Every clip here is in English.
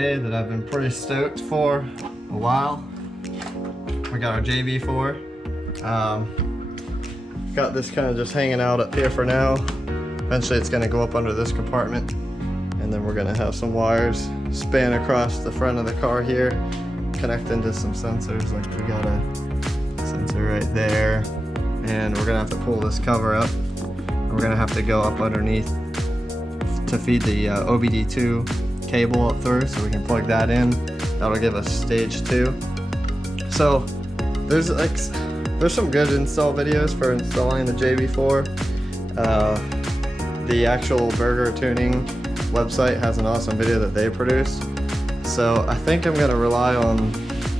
day that I've been pretty stoked for a while. We got our JB4. Got this kind of just hanging out up here for now. Eventually it's going to go up under this compartment, and then we're going to have some wires span across the front of the car here, connect into some sensors. Like we got a sensor right there, and we're going to have to pull this cover up. We're going to have to go up underneath to feed the OBD2 cable up through, so we can plug that in. That'll give us stage 2. So there's some good install videos for installing the JB4. The actual Burger Tuning website has an awesome video that they produce. So I think I'm gonna rely on,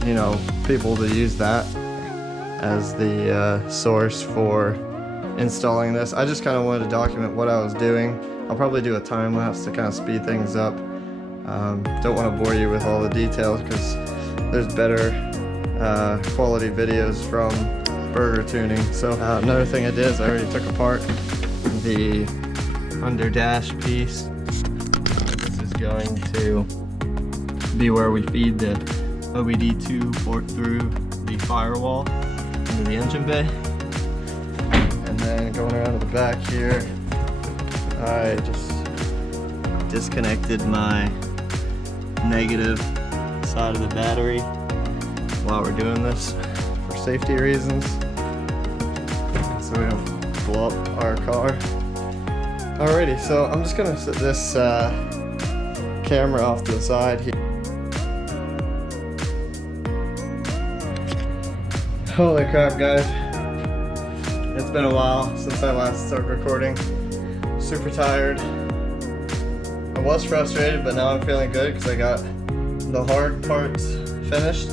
you know, people to use that as the source for installing this. I just kind of wanted to document what I was doing. I'll probably do a time lapse to kind of speed things up. Don't want to bore you with all the details because there's better quality videos from Burger Tuning. So another thing I did is I already took apart the under dash piece. This is going to be where we feed the OBD2 port through the firewall into the engine bay. And then going around to the back here, I just disconnected my negative side of the battery while we're doing this for safety reasons, so we don't blow up our car. Alrighty, so I'm just gonna set this camera off to the side here. Holy crap, guys. It's been a while since I last started recording. Super tired. I was frustrated, but now I'm feeling good because I got the hard parts finished.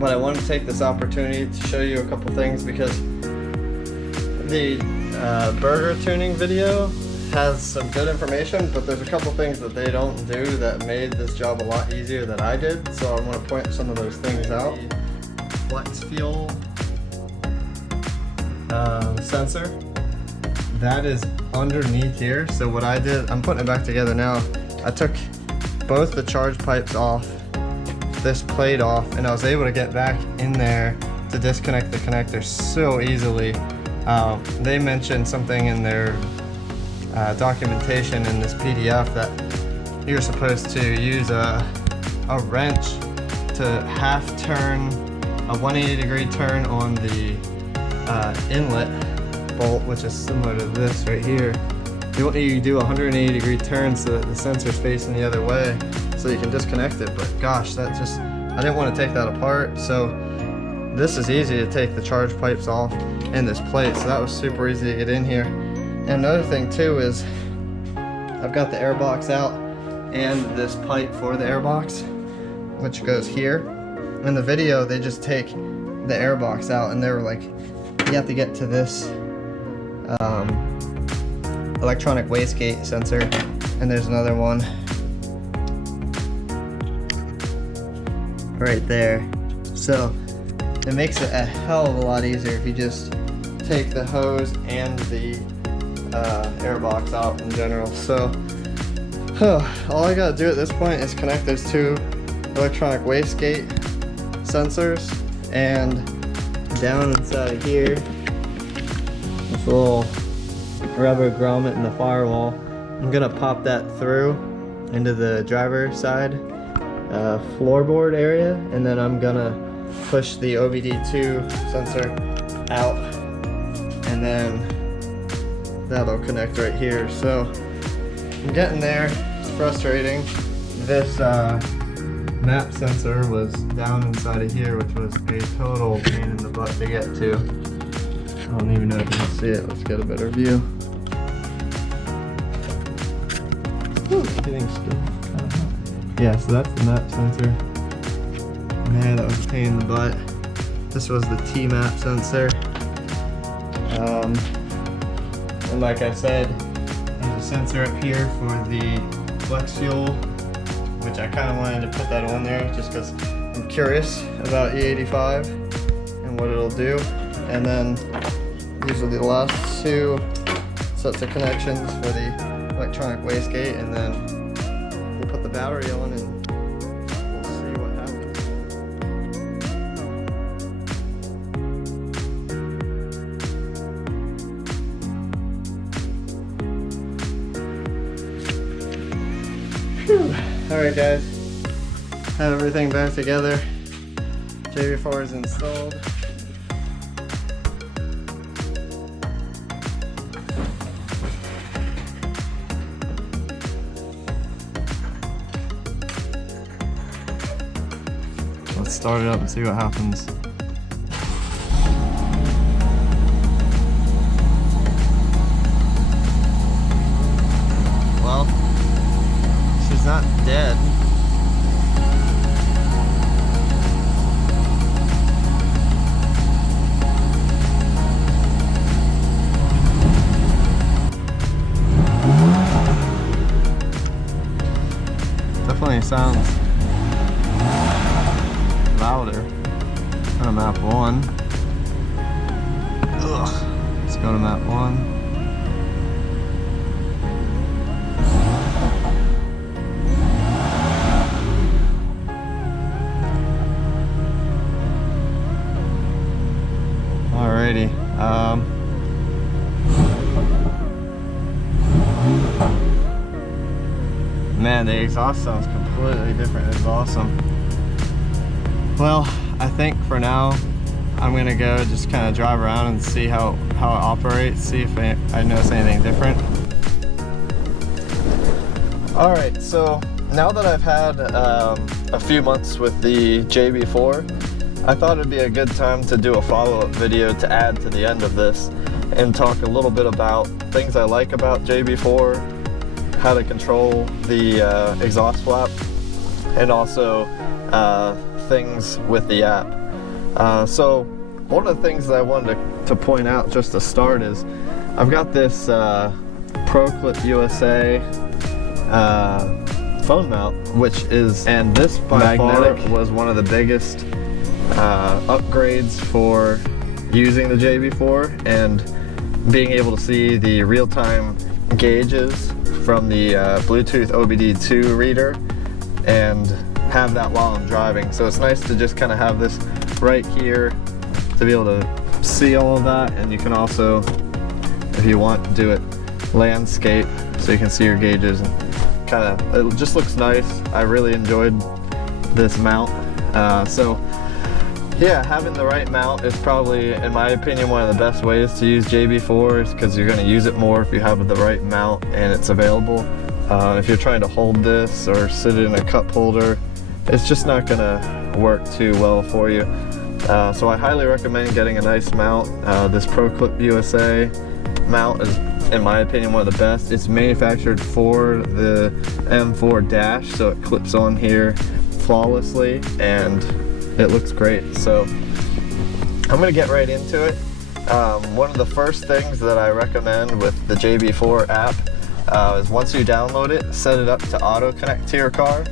But I wanted to take this opportunity to show you a couple things because the Burger Tuning video has some good information, but there's a couple things that they don't do that made this job a lot easier than I did. So I want to point some of those things out. Flex fuel sensor, that is underneath here. So what I did, I'm putting it back together now. I took both the charge pipes off, this plate off, and I was able to get back in there to disconnect the connector so easily. They mentioned something in their documentation in this PDF that you're supposed to use a wrench to half turn, a 180-degree turn on the inlet bolt, which is similar to this right here. You do a 180-degree turn so that the sensor's facing the other way so you can disconnect it. But gosh, that just, I didn't want to take that apart. So this is easy to take the charge pipes off and this plate. So that was super easy to get in here. And another thing too is I've got the air box out and this pipe for the air box, which goes here. In the video, they just take the air box out and they were like, you have to get to this electronic wastegate sensor, and there's another one right there. So it makes it a hell of a lot easier if you just take the hose and the air box out in general. So all I gotta do at this point is connect those two electronic wastegate sensors, and down inside of here, this little rubber grommet in the firewall, I'm gonna pop that through into the driver side floorboard area, and then I'm gonna push the OBD2 sensor out, and then that'll connect right here. So I'm getting there. It's frustrating. This map sensor was down inside of here, which was a total pain in the butt to get to. I don't even know if you can see it. Let's get a better view. Ooh, getting still kind of hot. Yeah, so that's the map sensor. Man, that was a pain in the butt. This was the T-map sensor. And like I said, there's a sensor up here for the flex fuel, which I kind of wanted to put that on there just because I'm curious about E85 and what it'll do. And then these are the last two sets of connections for the electronic wastegate, and then we'll put the battery on and Alright guys, have everything back together. JB4 is installed. Let's start it up and see what happens. Well, she's not dead. Definitely sounds louder. Go to map 1. Ugh. Let's go to map 1. Alrighty. Man, the exhaust sounds completely different. It's awesome. Well, I think for now I'm gonna go just kind of drive around and see how it operates, see if I notice anything different. Alright, so now that I've had a few months with the JB4, I thought it'd be a good time to do a follow-up video to add to the end of this and talk a little bit about things I like about JB4, how to control the exhaust flap, and also things with the app. So one of the things that I wanted to point out just to start is I've got this Pro Clip USA phone mount, which is, and this by far was one of the biggest upgrades for using the JB4 and being able to see the real-time gauges from the Bluetooth OBD2 reader and have that while I'm driving. So it's nice to just kind of have this right here to be able to see all of that, and you can also, if you want, do it landscape so you can see your gauges, and kind of, it just looks nice. I really enjoyed this mount. So yeah, having the right mount is probably, in my opinion, one of the best ways to use JB4s, because you're going to use it more if you have the right mount and it's available. If you're trying to hold this or sit it in a cup holder, it's just not going to work too well for you. So I highly recommend getting a nice mount. This Pro Clip USA mount is, in my opinion, one of the best. It's manufactured for the M4 dash, so it clips on here flawlessly and it looks great. So I'm gonna get right into it. One of the first things that I recommend with the JB4 app is once you download it, set it up to auto connect to your car.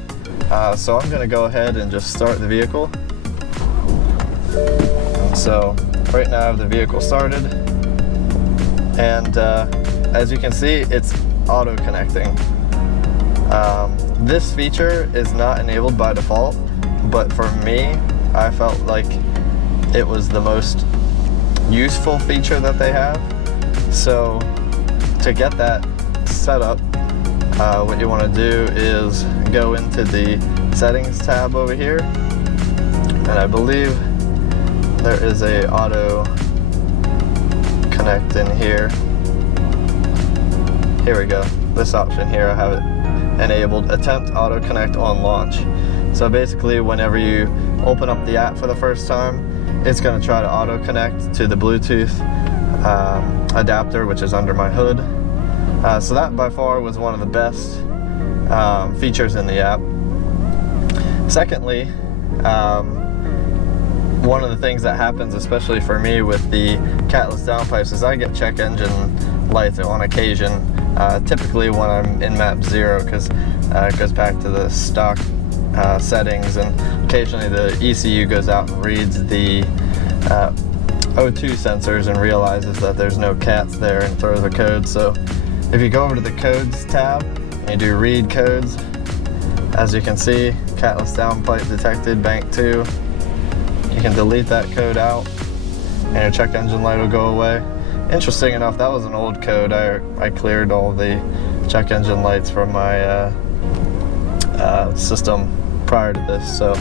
So I'm gonna go ahead and just start the vehicle. So right now I have the vehicle started, and as you can see, it's auto connecting. This feature is not enabled by default, but for me, I felt like it was the most useful feature that they have. So to get that set up, what you want to do is go into the settings tab over here, and I believe there is a auto connect in here. Here we go. This option here, I have it enabled, attempt auto connect on launch. So basically, whenever you open up the app for the first time, it's going to try to auto connect to the Bluetooth adapter, which is under my hood. So that by far was one of the best features in the app. Secondly, one of the things that happens, especially for me with the catless downpipes, is I get check engine lights on occasion, typically when I'm in map 0, because it goes back to the stock settings, and occasionally the ECU goes out and reads the O2 sensors and realizes that there's no cats there and throws a code. So if you go over to the codes tab and you do read codes, as you can see, catless downpipe detected, bank 2, you can delete that code out and your check engine light will go away. Interesting enough, that was an old code. I cleared all the check engine lights from my system prior to this. So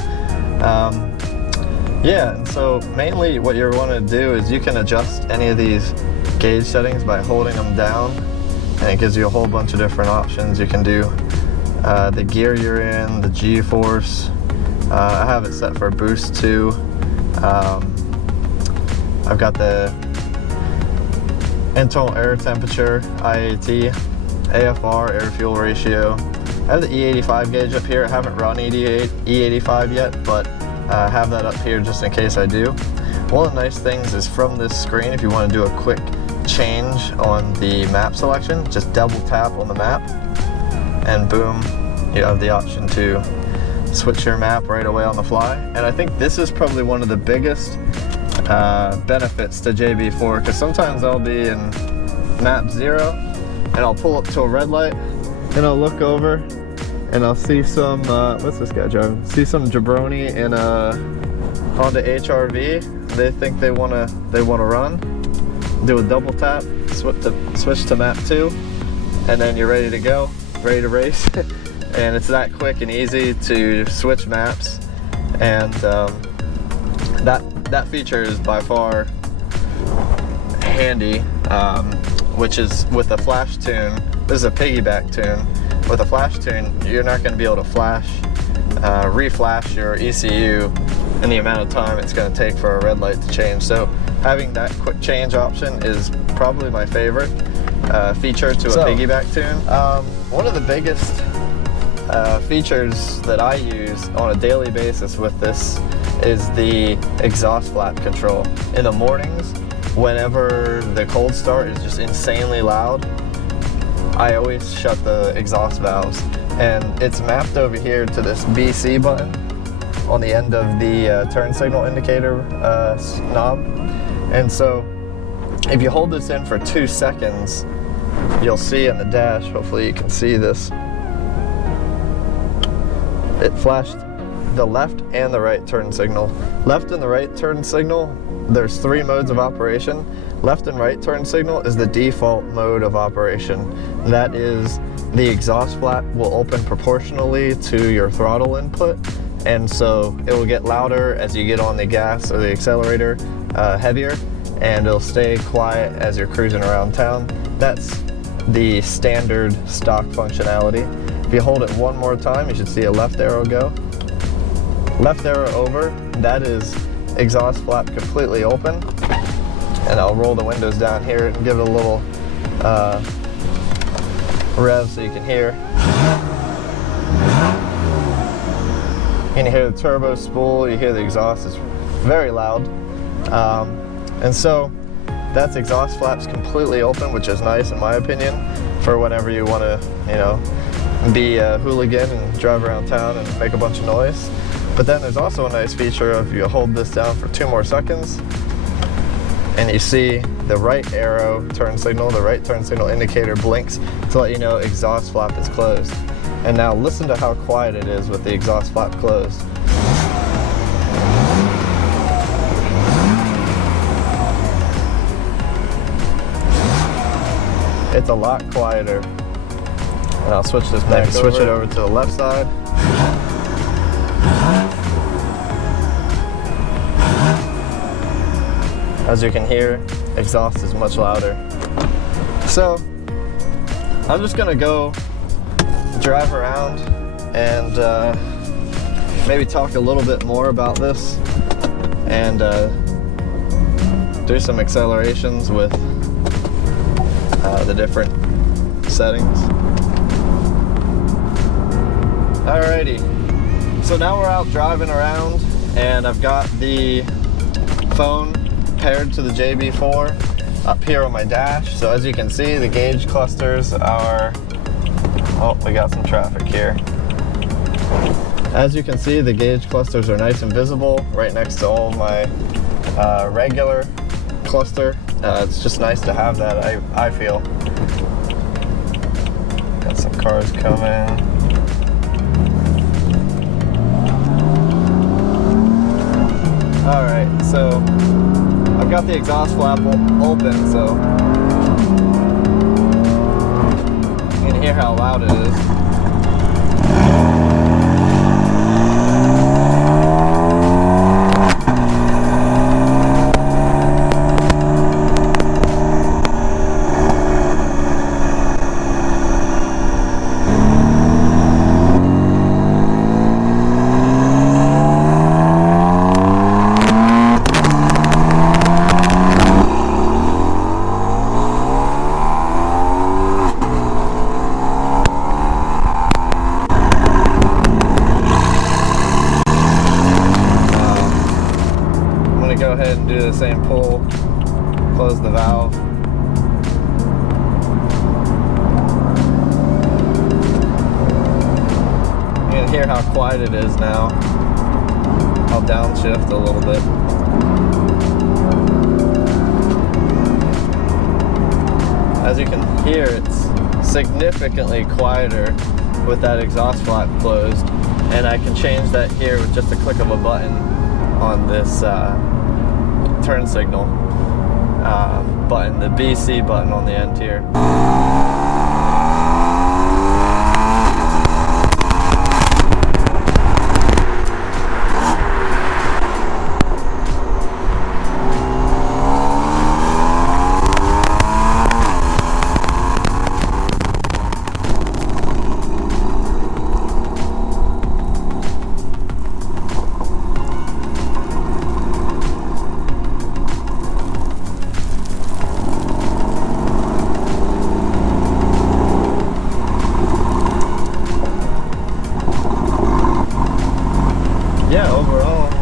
yeah, and so mainly what you're want to do is you can adjust any of these gauge settings by holding them down, and it gives you a whole bunch of different options. You can do the gear you're in, the G-force. I have it set for boost too. I've got the internal air temperature, IAT, AFR, air fuel ratio. I have the E85 gauge up here. I haven't run E85 yet, but I have that up here just in case I do. One of the nice things is from this screen, if you want to do a quick change on the map selection, just double tap on the map and boom, you have the option to switch your map right away on the fly. And I think this is probably one of the biggest benefits to JB4, because sometimes I'll be in map 0 and I'll pull up to a red light and I'll look over and I'll see some what's this guy driving? See some jabroni in a Honda HR-V. They think they wanna run. Do a double tap, switch to map 2, and then you're ready to go, ready to race. And it's that quick and easy to switch maps, and that feature is by far handy, which is with a flash tune. This is a piggyback tune. With a flash tune, you're not going to be able to reflash your ECU in the amount of time it's going to take for a red light to change. So having that quick change option is probably my favorite feature to a piggyback tune. One of the biggest features that I use on a daily basis with this is the exhaust flap control. In the mornings, whenever the cold start is just insanely loud, I always shut the exhaust valves, and it's mapped over here to this BC button on the end of the turn signal indicator knob. And so if you hold this in for 2 seconds, you'll see in the dash, hopefully you can see this, it flashed the left and the right turn signal. Left and the right turn signal, there's 3 modes of operation. Left and right turn signal is the default mode of operation. That is, the exhaust flap will open proportionally to your throttle input, and so it will get louder as you get on the gas or the accelerator heavier, and it'll stay quiet as you're cruising around town. That's the standard stock functionality. If you hold it one more time, you should see a left arrow go. Left arrow over, that is exhaust flap completely open. And I'll roll the windows down here and give it a little rev so you can hear. You can hear the turbo spool, you hear the exhaust, it's very loud. And so that's exhaust flaps completely open, which is nice in my opinion for whenever you want to, you know, be a hooligan and drive around town and make a bunch of noise. But then there's also a nice feature of you hold this down for 2 more seconds and you see the right arrow turn signal, the right turn signal indicator blinks to let you know exhaust flap is closed. And now listen to how quiet it is with the exhaust flap closed. It's a lot quieter. And I'll switch this back, switch it over to the left side. As you can hear, exhaust is much louder. So I'm just gonna go drive around and maybe talk a little bit more about this and do some accelerations with the different settings. Alrighty, so now we're out driving around and I've got the phone paired to the JB4 up here on my dash. So as you can see, the gauge clusters are, oh, we got some traffic here. As you can see, the gauge clusters are nice and visible right next to all my regular cluster. It's just nice to have that, I feel. Got some cars coming. Alright, so I've got the exhaust flap open, so you can hear how loud it is. go ahead and do the same pull, close the valve. You can hear how quiet it is now. I'll downshift a little bit. As you can hear, it's significantly quieter with that exhaust flap closed, and I can change that here with just a click of a button on this turn signal button, the BC button on the end here.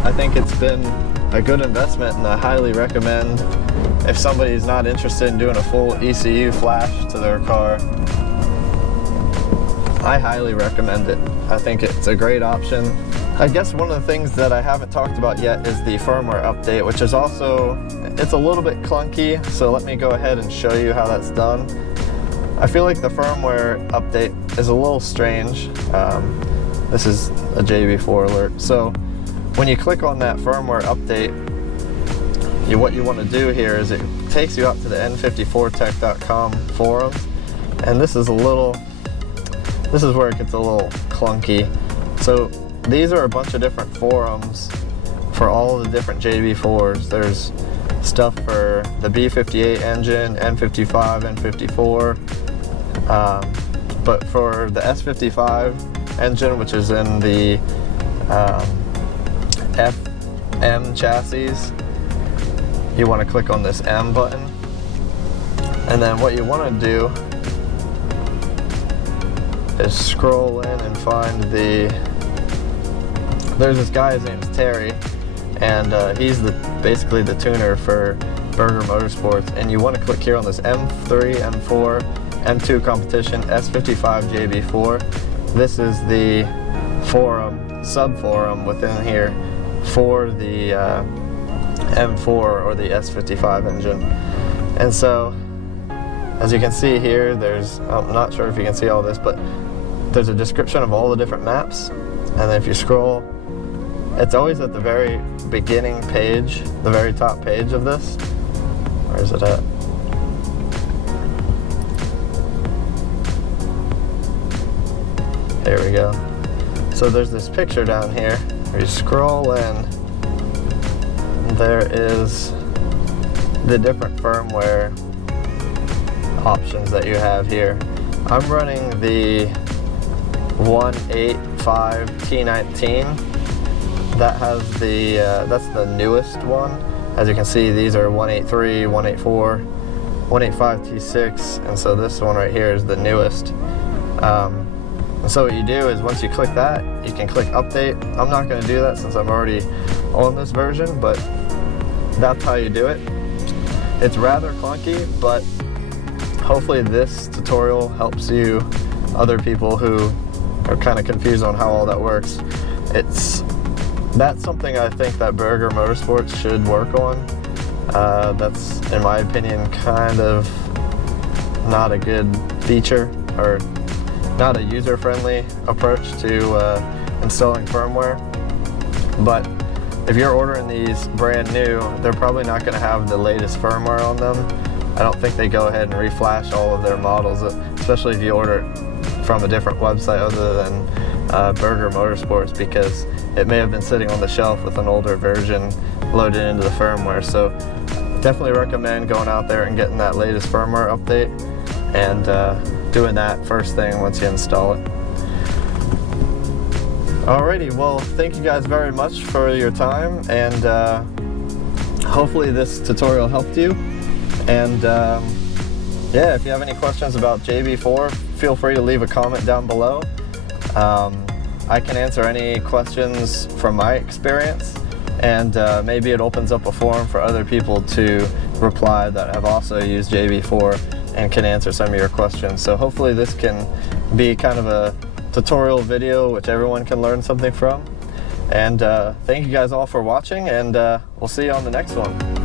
I think it's been a good investment, and I highly recommend, if somebody's not interested in doing a full ECU flash to their car, I highly recommend it. I think it's a great option. I guess one of the things that I haven't talked about yet is the firmware update, which is also, it's a little bit clunky, so let me go ahead and show you how that's done. I feel like the firmware update is a little strange. This is a JB4 alert. So when you click on that firmware update, what you want to do here is it takes you up to the n54tech.com forum, and this is where it gets a little clunky. So these are a bunch of different forums for all of the different JB4s. There's stuff for the B58 engine, N55, N54, but for the S55 engine, which is in the FM chassis, you want to click on this M button, and then what you want to do is scroll in and find there's this guy, his name's Terry, and he's basically the tuner for Burger Motorsports, and you want to click here on this M3, M4, M2 competition, S55 JB4. This is the forum, sub-forum within here for the M4 or the S55 engine. And so, as you can see here, I'm not sure if you can see all this, but there's a description of all the different maps, and then if you scroll, it's always at the very beginning page, the very top page of this. Where is it at? Here we go. So there's this picture down here where you scroll in, there is the different firmware options that you have here. I'm running the 185 T19. That has that's the newest one. As you can see, these are 183, 184, 185 T6, and so this one right here is the newest. And so what you do is once you click that, you can click update. I'm not going to do that since I'm already on this version, but that's how you do it. It's rather clunky, but hopefully this tutorial helps you, other people who are kind of confused on how all that works. That's something I think that Burger Motorsports should work on. That's, in my opinion, kind of not a good feature, or not a user-friendly approach to installing firmware. But if you're ordering these brand new, they're probably not going to have the latest firmware on them. I don't think they go ahead and reflash all of their models, especially if you order it from a different website other than Burger Motorsports, because it may have been sitting on the shelf with an older version loaded into the firmware. So definitely recommend going out there and getting that latest firmware update and doing that first thing once you install it. Alrighty, well, thank you guys very much for your time, and hopefully this tutorial helped you. And yeah, if you have any questions about JB4, feel free to leave a comment down below. I can answer any questions from my experience, and maybe it opens up a forum for other people to reply that have also used JB4 and can answer some of your questions. So hopefully this can be kind of a tutorial video which everyone can learn something from. And thank you guys all for watching, and we'll see you on the next one.